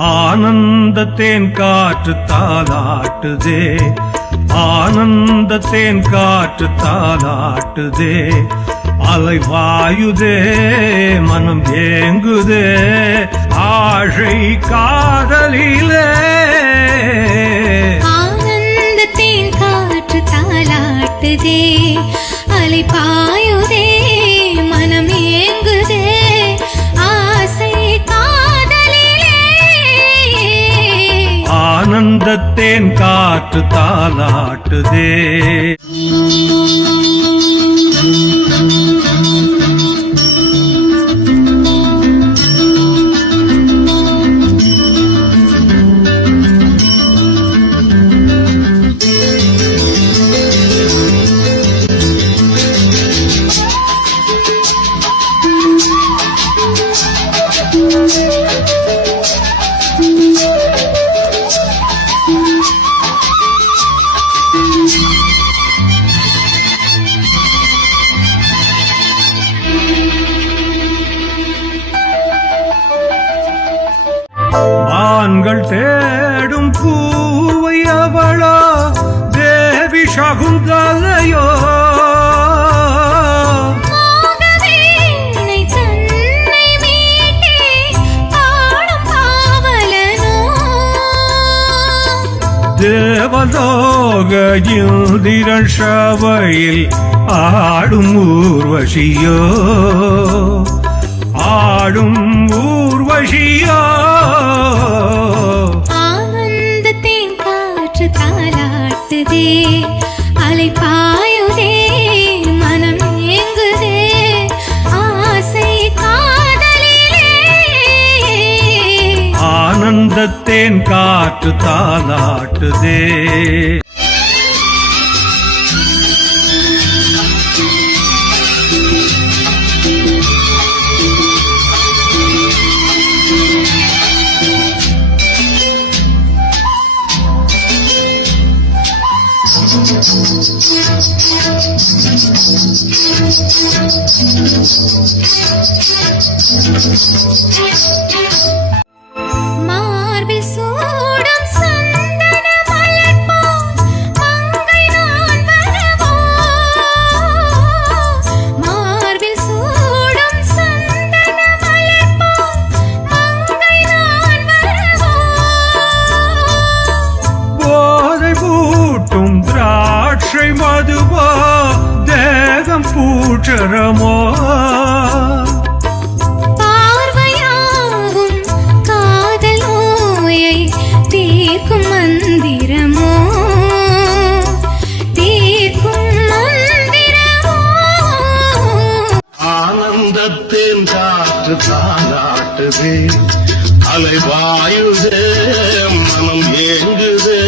ஆனந்தத்தேன் காற்று தாலாட்டுதே ஆனந்தத்தேன் காற்று தாளாட்டுதே. அலை வாயுதே மனம் ஏங்குதே. ஆழை காதலிலே. ஆனந்தத்தின் காற்று தாளாட்டுதே. அலை ஆனந்தத்தேன் காற்று தாலாட்டுதே ஆண்கள் தேடும் பூவை அவளோ தேவி சகுந்தலையோ. தேவலோக இந்திரன் சபையில் ஆடும் ஊர்வசியோ. ஆடும் ஊர்வசியோ. ஆனந்தத்தேன் காற்று தாளாட்டுதே Thank you. கொட்டும் திராட்சை மதுவா தேகம் பூச்சரமோ ஆனந்தத்தின் காற்று தானாட்டுதே அலைவாயுதே மனம் ஏங்குதே.